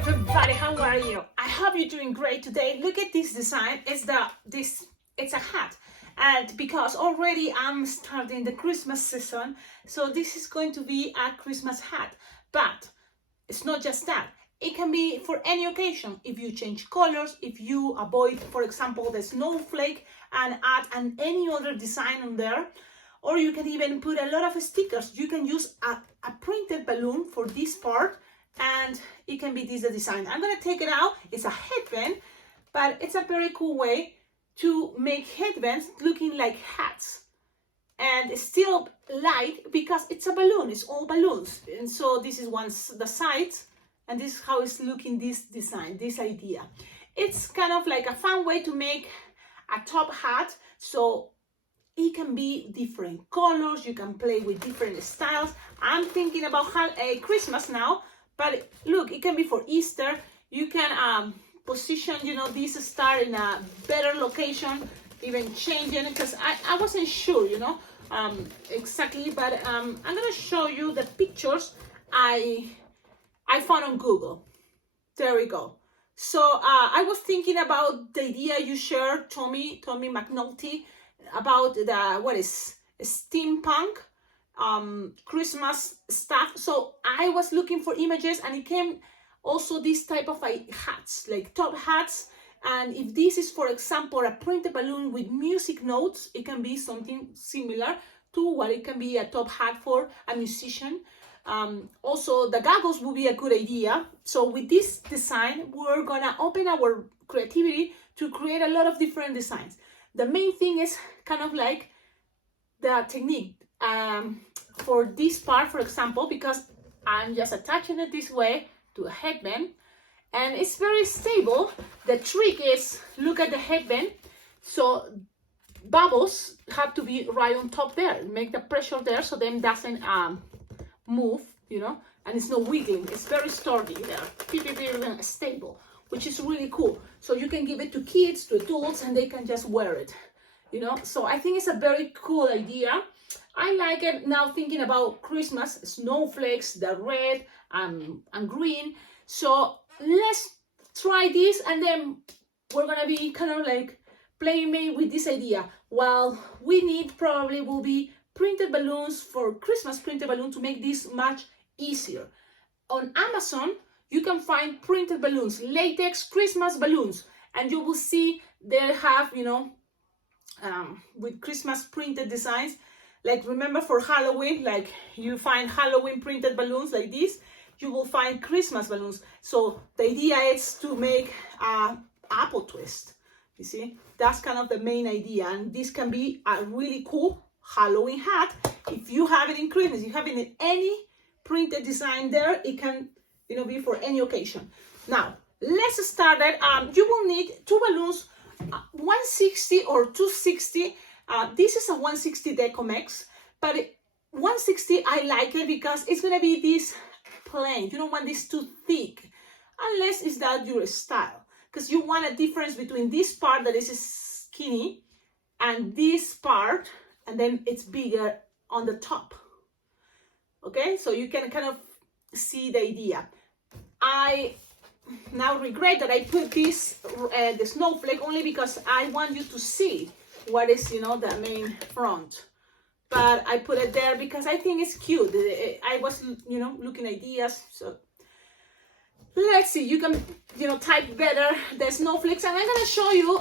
everybody, how are you? I hope you're doing great today. Look at this design. It's a hat, and because already I'm starting the Christmas season, so this is going to be a Christmas hat. But it's not just that. It can be for any occasion. If you change colors, if you avoid, for example, the snowflake and add any other design on there, or you can even put a lot of stickers. You can use a printed balloon for this part, and it can be this design. I'm gonna take it out. It's a headband, but it's a very cool way to make headbands looking like hats, and it's still light because it's a balloon. It's all balloons, and so this is the sides, and this is how it's looking. This design, this idea, it's kind of like a fun way to make a top hat. So it can be different colors. You can play with different styles. I'm thinking about Christmas now. But look, it can be for Easter. You can position, this star in a better location, even changing it, because I wasn't sure, exactly. But I'm gonna show you the pictures I found on Google. There we go. So I was thinking about the idea you shared, Tommy McNulty, about the steampunk Christmas stuff. So I was looking for images, and it came also this type of hats, like top hats. And if this is, for example, a printed balloon with music notes, it can be something similar to what it can be a top hat for a musician. Also, the goggles would be a good idea. So with this design, we're gonna open our creativity to create a lot of different designs. The main thing is kind of like the technique. For this part, for example, because I'm just attaching it this way to a headband, and it's very stable. The trick is, look at the headband. So bubbles have to be right on top there. Make the pressure there so them doesn't move, and it's not wiggling. It's very sturdy there, stable, which is really cool. So you can give it to kids, to adults, and they can just wear it, So I think it's a very cool idea. I like it now, thinking about Christmas, snowflakes, the red and green. So let's try this, and then we're gonna be kind of like playing with this idea. Well, we need probably will be printed balloons for Christmas, printed balloon, to make this much easier. On Amazon, you can find printed balloons, latex Christmas balloons, and you will see they have, with Christmas printed designs. Like, remember, for Halloween, like you find Halloween printed balloons like this, you will find Christmas balloons. So the idea is to make an apple twist. You see, that's kind of the main idea. And this can be a really cool Halloween hat. If you have it in Christmas, you have it in any printed design there, it can, be for any occasion. Now, let's start it. You will need two balloons, 160 or 260. This is a 160 Decomex, but 160, I like it because it's going to be this plain. You don't want this too thick, unless it's that your style, because you want a difference between this part that is skinny and this part, and then it's bigger on the top. Okay, so you can kind of see the idea. I now regret that I put this, the snowflake, only because I want you to see what is, the main front. But I put it there because I think it's cute. I was, looking ideas. So let's see, you can, type better the snowflakes. And I'm going to show you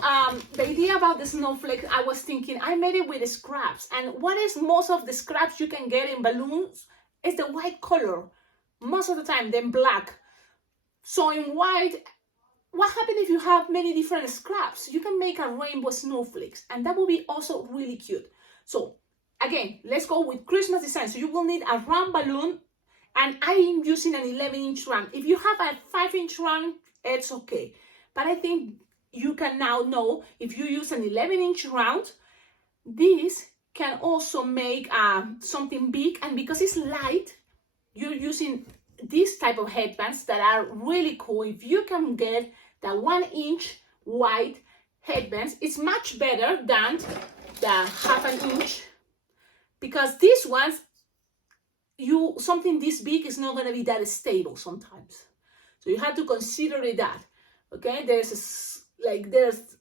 the idea about the snowflake. I was thinking, I made it with scraps. And what is most of the scraps you can get in balloons is the white color. Most of the time, then black. So in white, what happens if you have many different scraps? You can make a rainbow snowflakes, and that will be also really cute. So again, let's go with Christmas design. So you will need a round balloon, and I'm using an 11-inch round. If you have a 5-inch round, it's okay. But I think you can now know, if you use an 11-inch round, this can also make something big. And because it's light, you're using these type of headbands that are really cool. If you can get the 1-inch wide headbands, it's much better than the 1/2 inch, because these ones, something this big is not going to be that stable sometimes. So you have to consider that. Okay, there's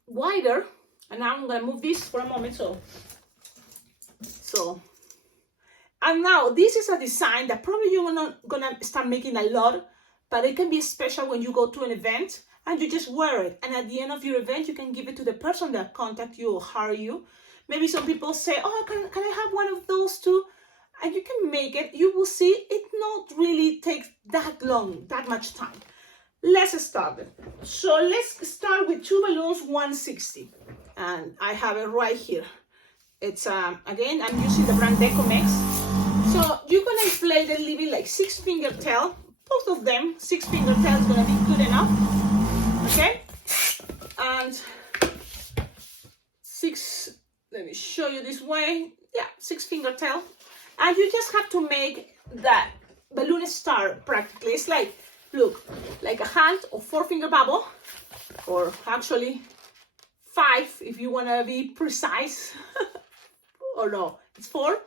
wider, and now I'm gonna move this for a moment. So and now this is a design that probably you're not gonna start making a lot, but it can be special when you go to an event and you just wear it, and at the end of your event you can give it to the person that contact you or hire you. Maybe some people say, oh, can I have one of those too? And you can make it. You will see it not really takes that long, that much time. Let's start it. So let's start with 2 balloons, 160, and I have it right here. It's again, I'm using the brand Decomex. So you're gonna inflate it, leaving like 6 finger tail, both of them. 6 finger tail is gonna be good enough. Okay, and 6. Let me show you this way. Yeah, 6 finger tail, and you just have to make that balloon star practically. It's like, look, like a hand or 4 finger bubble, or actually 5 if you want to be precise. Or no, it's 4.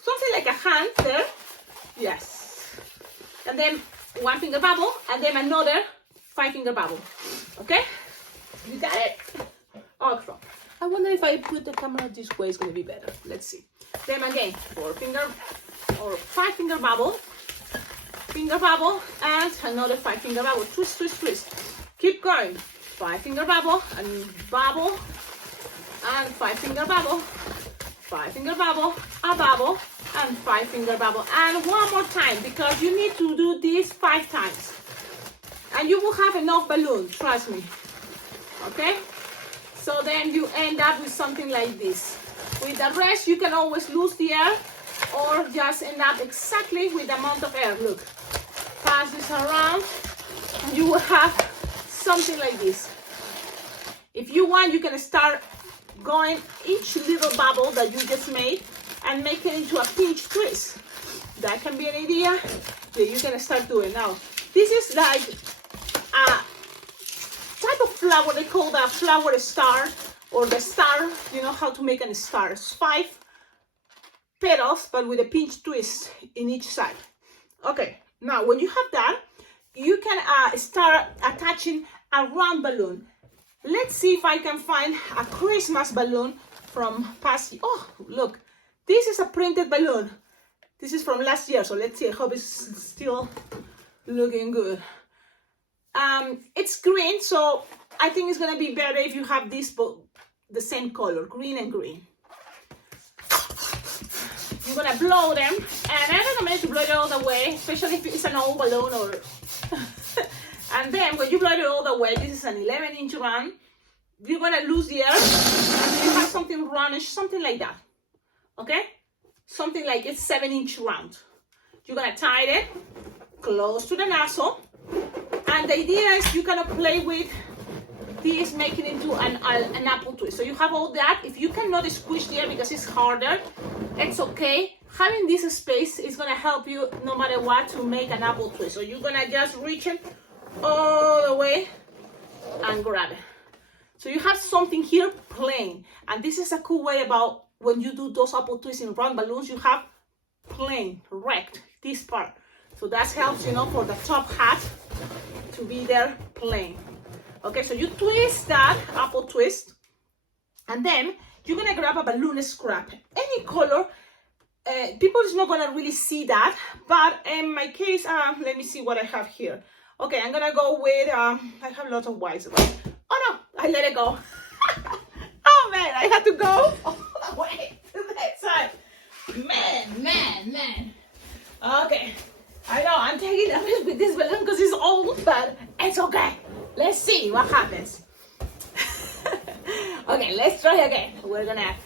Something like a hand there. Yes. And then 1 finger bubble, and then another 5 finger bubble. Okay? You got it? Awesome. I wonder if I put the camera this way, it's going to be better. Let's see. Then again, 4 finger or 5 finger bubble, and another 5 finger bubble. Twist, twist, twist. Keep going. 5 finger bubble, and 5 finger bubble, 5 finger bubble, a bubble, and 5 finger bubble. And one more time, because you need to do this 5 times. And you will have enough balloon, trust me. Okay? So then you end up with something like this. With the rest, you can always lose the air or just end up exactly with the amount of air. Look, pass this around and you will have something like this. If you want, you can start going each little bubble that you just made and make it into a pinch twist. That can be an idea that you can start doing. Now, this is like a type of flower they call the flower star, or the star. You know how to make a star. It's 5 petals, but with a pinch twist in each side. Okay, now when you have that, you can start attaching a round balloon. Let's see if I can find a Christmas balloon from past year. Oh, look, this is a printed balloon. This is from last year, so let's see. I hope it's still looking good. It's green, so I think it's gonna be better if you have this, but the same color, green and green. You're gonna blow them, and I recommend to blow it all the way, especially if it's an old balloon or. And then when you blow it all the way, this is an 11-inch round. You're gonna lose the air, and you have something roundish, something like that. Okay, something like it's 7-inch round. You're gonna tie it close to the nozzle. And the idea is you're gonna play with this, make it into an apple twist. So you have all that. If you cannot squish the air because it's harder, it's okay. Having this space is gonna help you no matter what to make an apple twist. So you're gonna just reach it all the way and grab it. So you have something here plain. And this is a cool way about when you do those apple twists in round balloons, you have plain, rect, this part. So that helps, you know, for the top hat to be there plain. Okay, so you twist that apple twist, and then you're gonna grab a balloon scrap, any color. People is not gonna really see that, but in my case, let me see what I have here. Okay, I'm gonna go with, I have lots of whites. Oh no, I let it go. Oh man, I had to go all the way to that side. Man. Okay. I know, I'm taking a risk with this balloon because it's old, but it's okay. Let's see what happens. Okay, let's try again. We're gonna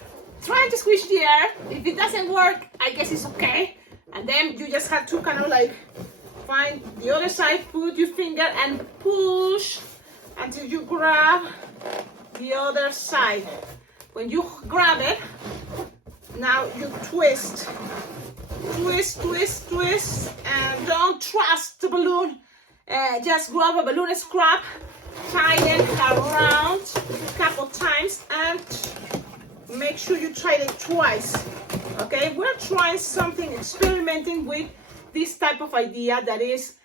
try to squish the air. If it doesn't work, I guess it's okay. And then you just have to kind of like find the other side, put your finger and push until you grab the other side. When you grab it, now you twist. Twist, and don't trust the balloon. Just grab a balloon scrap, tie it around a couple times, and make sure you try it twice. Okay, we're trying something, experimenting with this type of idea that is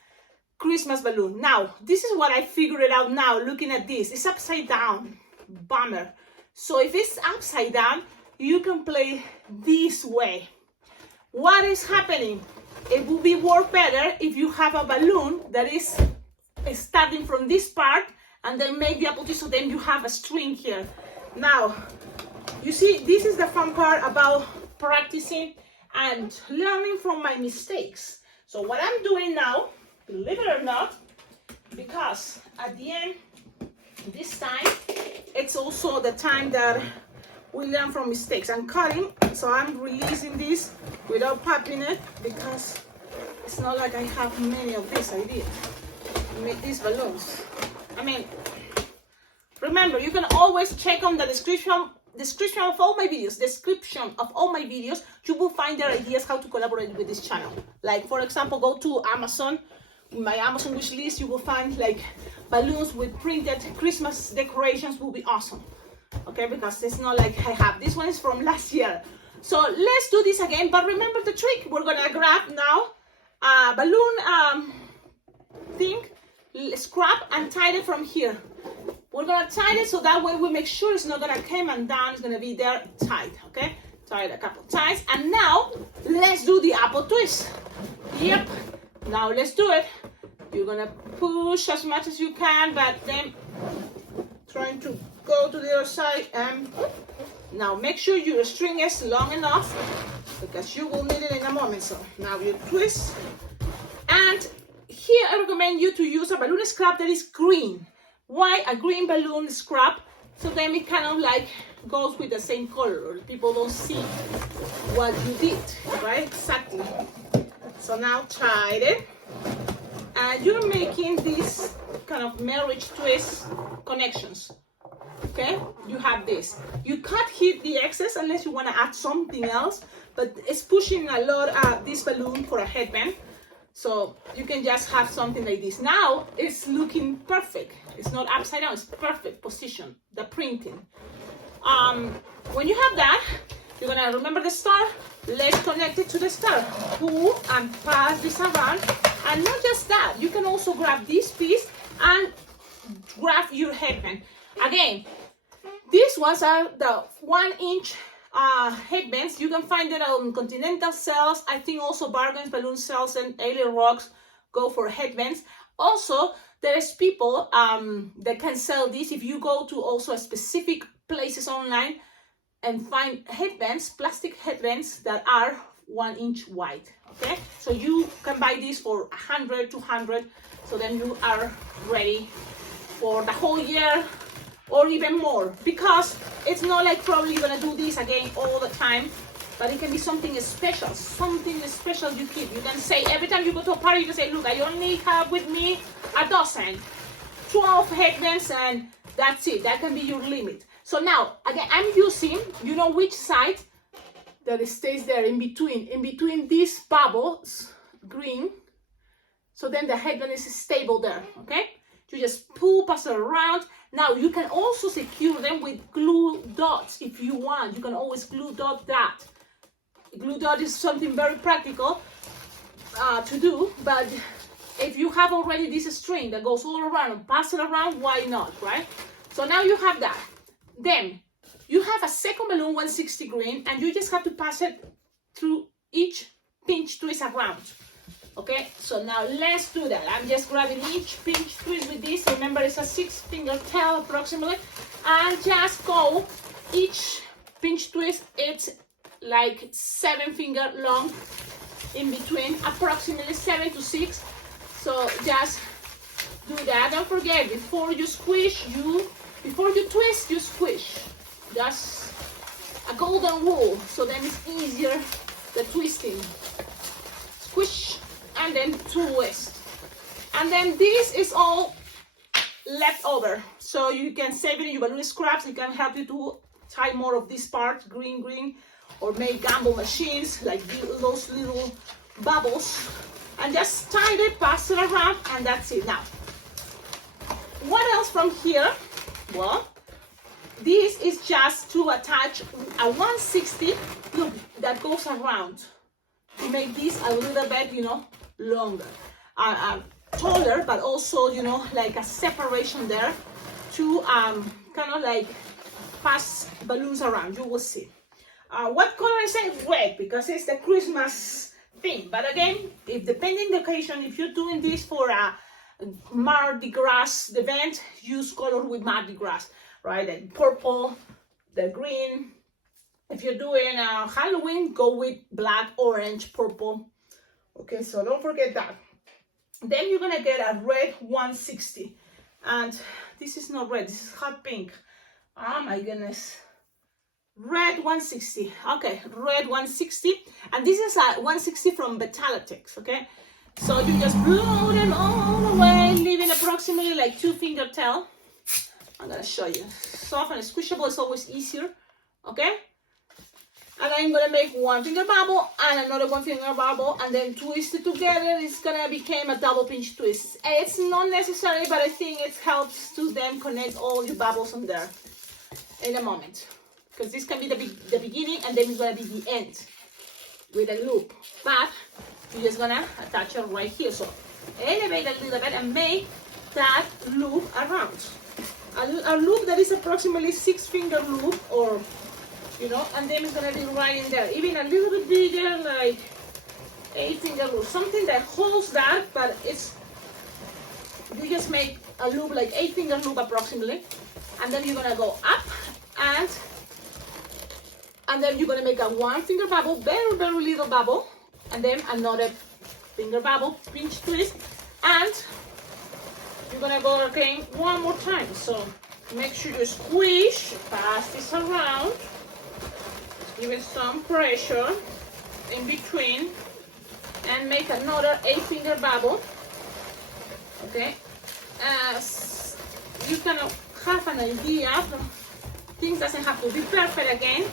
Christmas balloon. Now, this is what I figured out now looking at this. It's upside down. Bummer. So if it's upside down, you can play this way. What is happening? It will be work better if you have a balloon that is starting from this part and then make the apple twist, so then you have a string here. Now, you see, this is the fun part about practicing and learning from my mistakes. So what I'm doing now, believe it or not, because at the end, this time, it's also the time that we learn from mistakes. I'm cutting, so I'm releasing this without popping it, because it's not like I have many of this. I did make these balloons. I mean, remember, you can always check on the description of all my videos. You will find their ideas how to collaborate with this channel. Like, for example, go to Amazon. In my Amazon wish list, you will find like balloons with printed Christmas decorations. Will be awesome. Okay, because it's not like I have. This one is from last year. So let's do this again, but remember the trick. We're gonna grab now a balloon thing, scrap, and tie it from here. We're gonna tie it so that way we make sure it's not gonna come and down. It's gonna be there tight, okay? Tie it a couple times, and now let's do the apple twist. Yep, now let's do it. You're gonna push as much as you can, but then trying to go to the other side, and now make sure your string is long enough, because you will need it in a moment. So now you twist, and here I recommend you to use a balloon scrap that is green. Why a green balloon scrap? So then it kind of like goes with the same color. People don't see what you did, right? Exactly. So now tie it, and you're making these kind of marriage twist connections. Okay, you have this. You can't hit the excess unless you want to add something else, but it's pushing a lot this balloon for a headband. So you can just have something like this. Now it's looking perfect. It's not upside down, it's perfect position, the printing. When you have that, you're gonna remember the star. Let's connect it to the star. Pull and pass this around. And not just that, you can also grab this piece and grab your headband. Again, these ones are the 1-inch headbands. You can find it on Continental sales. I think also Bargains Balloon sales and Alien Rocks go for headbands. Also, there's people that can sell this. If you go to also specific places online and find headbands, plastic headbands that are 1 inch wide. Okay, so you can buy this for 100, 200. So then you are ready for the whole year, or even more, because it's not like probably you're gonna do this again all the time, but it can be something special you keep. You can say every time you go to a party, you can say, look, I only have with me a dozen, 12 headbands, and that's it. That can be your limit. So now, again, I'm using, you know which side that it stays there in between these bubbles, green, so then the headband is stable there, okay? You just pull, pass it around. Now you can also secure them with glue dots if you want. You can always glue dot that. Glue dot is something very practical to do, but if you have already this string that goes all around and pass it around, why not, right? So now you have that. Then you have a second balloon, 160 green, and you just have to pass it through each pinch twist around. Okay, so now let's do that. I'm just grabbing each pinch twist with this. Remember, it's a 6-finger tail approximately, and just go each pinch twist. It's like 7-finger long in between, approximately 7 to 6. So just do that. Don't forget, before you twist, you squish. That's a golden rule. So then it's easier the twisting. Squish. And then twist, and then this is all left over, so you can save it in your balloon scraps. It can help you to tie more of this part, green, or make gamble machines like those little bubbles, and just tie it, pass it around, and that's it. Now, what else from here? Well, this is just to attach a 160 look that goes around to make this a little bit, longer. taller, but also, you know, like a separation there to kind of like pass balloons around. You will see. What color is it? Red, because it's the Christmas theme. But again, if depending the occasion, if you're doing this for a Mardi Gras event, use color with Mardi Gras, right? The purple, the green. If you're doing Halloween, go with black, orange, purple. Okay, so don't forget that. Then you're gonna get a red 160, and this is not red, this is hot pink. Oh my goodness. Red 160. Okay, red 160, and this is a 160 from Betalatex. Okay, so you just blow them all the way, leaving approximately like 2-finger tail. I'm gonna show you. Soft and squishable is always easier. Okay, and I'm gonna make 1-finger bubble and another 1-finger bubble, and then twist it together. It's gonna become a double pinch twist. It's not necessary, but I think it helps to then connect all your bubbles on there in a moment, because this can be the beginning, and then it's gonna be the end with a loop. But you're just gonna attach it right here. So elevate a little bit and make that loop around. A loop that is approximately 6-finger loop, or you know, and then it's gonna be right in there, even a little bit bigger, like 8-finger loop, something that holds that, but it's, you just make a loop like 8-finger loop approximately, and then you're gonna go up, and then you're gonna make a 1-finger bubble, very little bubble, and then another finger bubble, pinch twist, and you're gonna go again one more time. So make sure you squish, pass this around, give it some pressure in between, and make another 8-finger bubble. Okay, as you kind of have an idea, things doesn't have to be perfect again.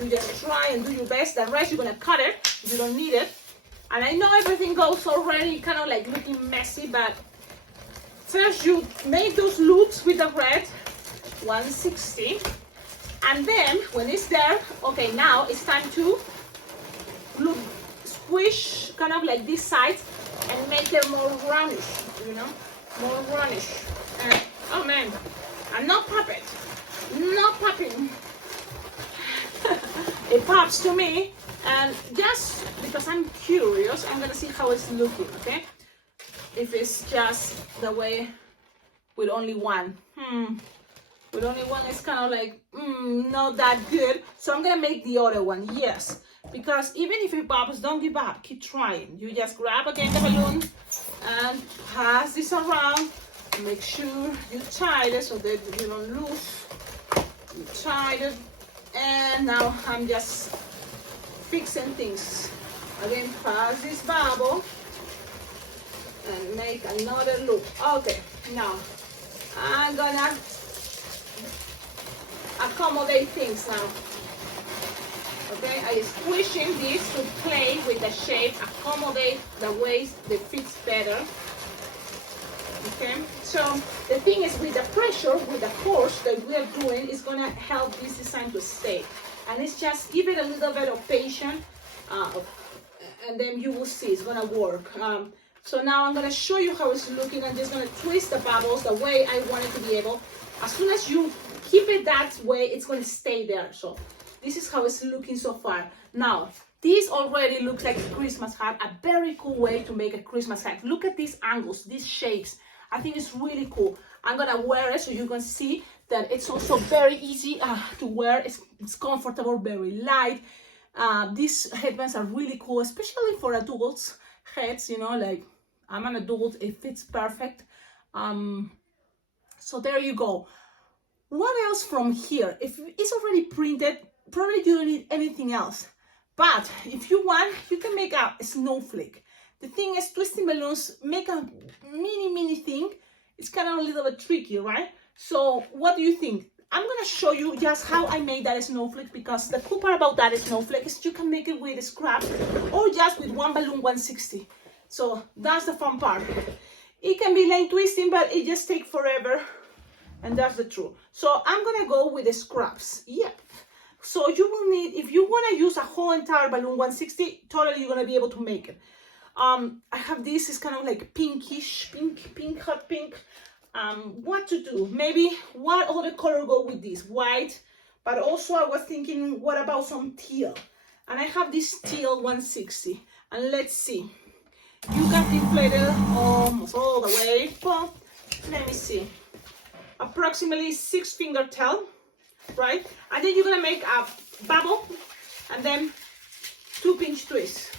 You just try and do your best. The rest you're gonna cut it, you don't need it. And I know everything goes already kind of like looking messy, but first you make those loops with the red 160, and then when it's there, okay, now it's time to loop, squish kind of like this side and make them more roundish, you know, more roundish. And oh man, I'm not popping, not popping. It pops to me, and just because I'm curious, I'm gonna see how it's looking. Okay, if it's just the way with only one. With only one, it's kind of like not that good. So I'm gonna make the other one. Yes, because even if it pops, don't give up. Keep trying. You just grab again the balloon and pass this around. Make sure you tie it so that you don't lose. You tie it. And now I'm just fixing things. Again, pass this bubble and make another loop. Okay, now I'm gonna accommodate things now. Okay, I'm squishing this to play with the shape, accommodate the ways that fits better. Okay, so the thing is, with the pressure, with the force that we are doing, is going to help this design to stay. And it's just give it a little bit of patience, and then you will see it's going to work. So now I'm going to show you how it's looking. I'm just going to twist the bubbles the way I want it to be able. As soon as you keep it that way, it's going to stay there. So this is how it's looking so far. Now, this already looks like a Christmas hat, a very cool way to make a Christmas hat. Look at these angles, these shapes. I think it's really cool. I'm gonna wear it so you can see that it's also very easy to wear. It's comfortable, very light. These headbands are really cool, especially for adults' heads, you know, like I'm an adult, it fits perfect. So there you go. What else from here? If it's already printed, probably you don't need anything else. But if you want, you can make a snowflake. The thing is, twisting balloons, make a mini thing. It's kind of a little bit tricky, right? So what do you think? I'm going to show you just how I made that snowflake, because the cool part about that snowflake is you can make it with scraps or just with one balloon 160. So that's the fun part. It can be like twisting, but it just takes forever. And that's the truth. So I'm going to go with the scraps. Yep. So you will need, if you want to use a whole entire balloon 160, totally you're going to be able to make it. I have this, is kind of like pinkish, pink, hot pink. What to do? Maybe what other color go with this? White, but also I was thinking, what about some teal? And I have this teal 160, and let's see. You got inflated almost all the way. Well, let me see. Approximately 6-finger tail, right? And then you're gonna make a bubble, and then 2-pinch twists.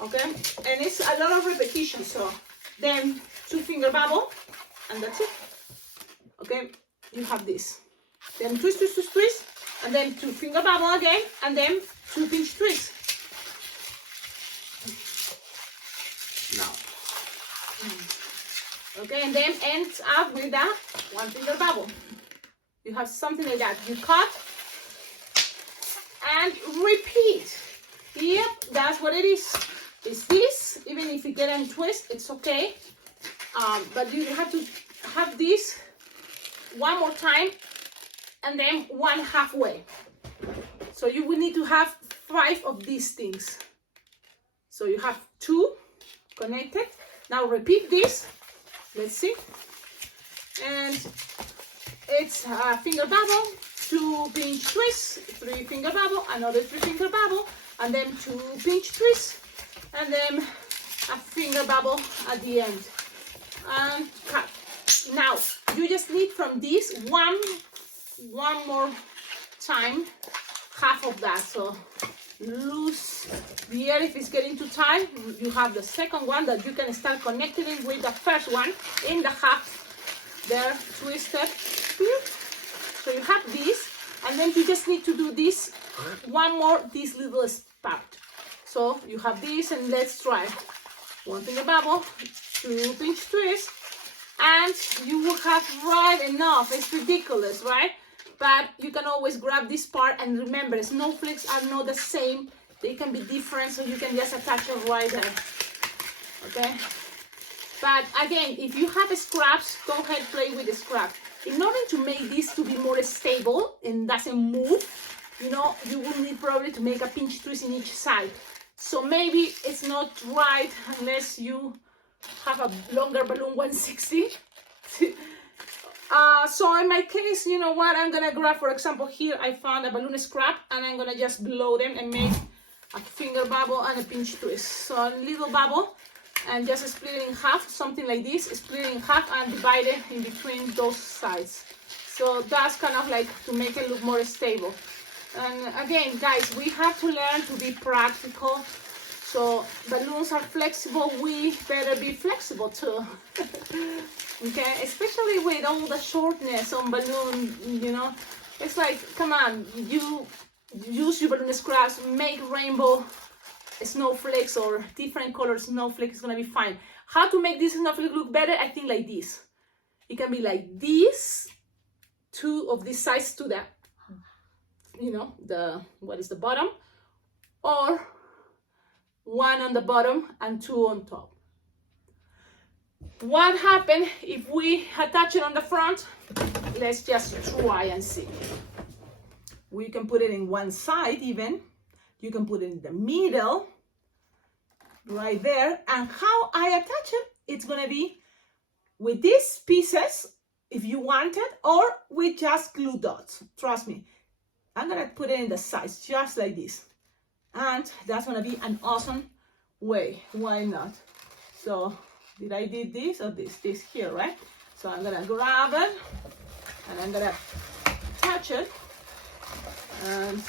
Okay, and it's a lot of repetition. So then 2-finger bubble, and that's it. Okay, you have this. Then twist, twist, twist, twist, and then 2-finger bubble again, and then 2-pinch twist. Now, okay, and then ends up with a 1-finger bubble. You have something like that. You cut and repeat. Yep, that's what it is. It's this. Even if you get a twist, it's okay. But you have to have this one more time, and then one halfway. So you will need to have 5 of these things. So you have 2 connected. Now repeat this. Let's see. And it's a finger bubble, 2-pinch twist, 3-finger bubble, another 3-finger bubble, and then 2-pinch twist, and then a finger bubble at the end. And cut. Now you just need from this one more time, half of that. So loose the air if it's getting too tight. You have the second one that you can start connecting it with the first one in the half there, twisted. So you have this, and then you just need to do this one more, this little part. So you have this, and let's try 1-finger bubble, 2-pinch twist, and you will have right enough. It's ridiculous, right? But you can always grab this part, and remember, snowflakes are not the same. They can be different, so you can just attach it right there. Okay? But again, if you have scraps, go ahead, play with the scraps. In order to make this to be more stable and doesn't move, you know, you will need probably to make a pinch twist in each side. So maybe it's not right unless you have a longer balloon 160. So in my case, you know what, I'm gonna grab, for example, here I found a balloon scrap, and I'm gonna just blow them and make a finger bubble and a pinch twist. So a little bubble, and just split it in half, something like this, split it in half and divide it in between those sides. So that's kind of like to make it look more stable. And again, guys, we have to learn to be practical. So balloons are flexible, we better be flexible too. Okay, especially with all the shortness on balloon, you know. It's like, come on, you use your balloon scraps, make rainbow snowflakes or different color snowflakes, is gonna be fine. How to make this snowflake look better? I think like this. It can be like this, 2 of this size to the, you know, the, what is the bottom, or 1 on the bottom and 2 on top. What happened if we attach it on the front? Let's just try and see. We can put it in one side even. You can put it in the middle, right there. And how I attach it, it's gonna be with these pieces, if you want it, or with just glue dots. Trust me. I'm gonna put it in the sides, just like this. And that's gonna be an awesome way. Why not? So, did I did this or this? This here, right? So I'm gonna grab it, and I'm gonna attach it. And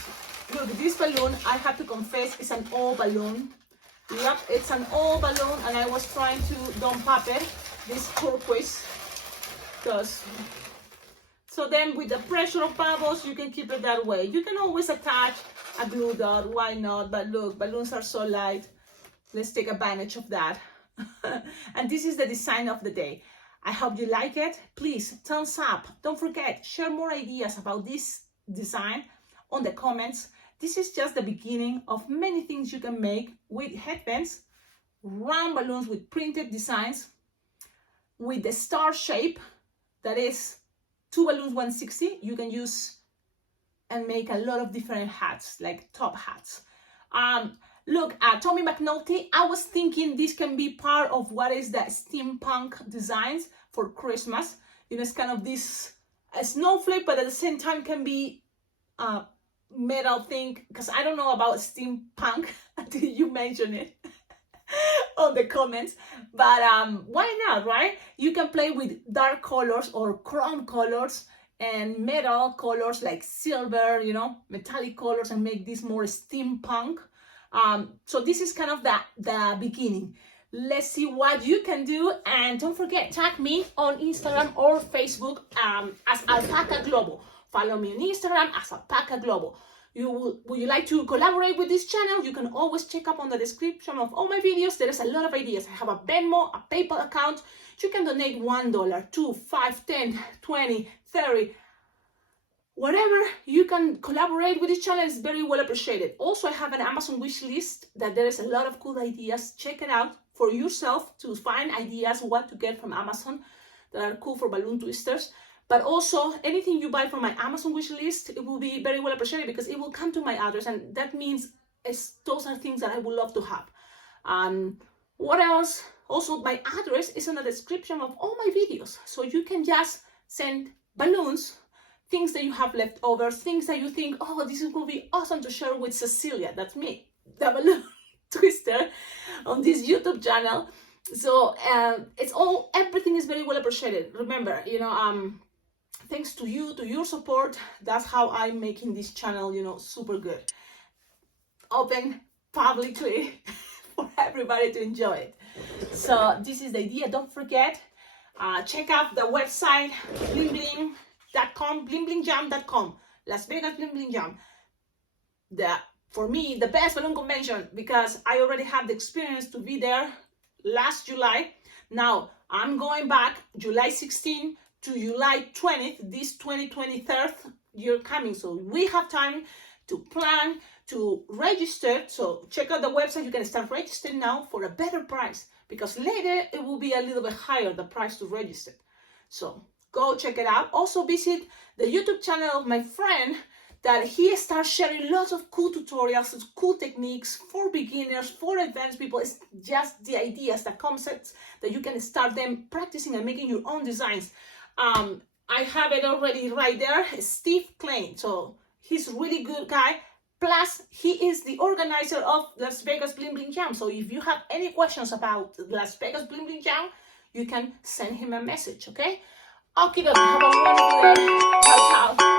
look, this balloon, I have to confess, it's an old balloon. Yep, it's an old balloon, and I was trying to don't pop it, this turquoise, because so then with the pressure of bubbles, you can keep it that way. You can always attach a glue dot, why not? But look, balloons are so light. Let's take advantage of that. And this is the design of the day. I hope you like it. Please, thumbs up. Don't forget, share more ideas about this design on the comments. This is just the beginning of many things you can make with headbands, round balloons with printed designs, with the star shape, that is 2 balloons 160. You can use and make a lot of different hats, like top hats. Look, Tommy McNulty, I was thinking this can be part of what is the steampunk designs for Christmas. You know, it's kind of this a snowflake, but at the same time can be metal thing, because I don't know about steampunk until you mention it on the comments. But why not, right? You can play with dark colors or chrome colors and metal colors like silver, you know, metallic colors, and make this more steampunk. So this is kind of the beginning. Let's see what you can do, and don't forget, tag me on Instagram or Facebook as Alpacaglobo. Follow me on Instagram as Alpacaglobo. Would you like to collaborate with this channel? You can always check up on the description of all my videos. There is a lot of ideas. I have a Venmo, a PayPal account. You can donate $1, $2, $5, $10, $20, $30. Whatever you can collaborate with this channel is very well appreciated. Also, I have an Amazon wish list that there is a lot of cool ideas. Check it out for yourself to find ideas what to get from Amazon that are cool for balloon twisters. But also, anything you buy from my Amazon wish list, it will be very well appreciated because it will come to my address, and that means those are things that I would love to have. What else? Also, my address is in the description of all my videos, so you can just send balloons, things that you have left over, things that you think, oh, this is going to be awesome to share with Cecilia, that's me, the balloon twister, on this YouTube channel. So everything is very well appreciated. Remember, you know, thanks to you, to your support, that's how I'm making this channel, you know, super good. Open publicly for everybody to enjoy it. So this is the idea. Don't forget, check out the website, blingblingjam.com, Las Vegas Bling Bling Jam. For me, the best balloon convention, because I already have the experience to be there last July. Now, I'm going back July 16 to July 20th, this 2023rd year coming. So we have time to plan, to register. So check out the website. You can start registering now for a better price, because later it will be a little bit higher, the price to register. So go check it out. Also visit the YouTube channel of my friend, that he starts sharing lots of cool tutorials, cool techniques for beginners, for advanced people. It's just the ideas, the concepts that you can start them practicing and making your own designs. I have it already right there, Steve Klein. So he's a really good guy. Plus, he is the organizer of Las Vegas Bling Bling Jam. So if you have any questions about Las Vegas Bling Bling Jam, you can send him a message, okay? Okay, have a wonderful day. Ciao, ciao.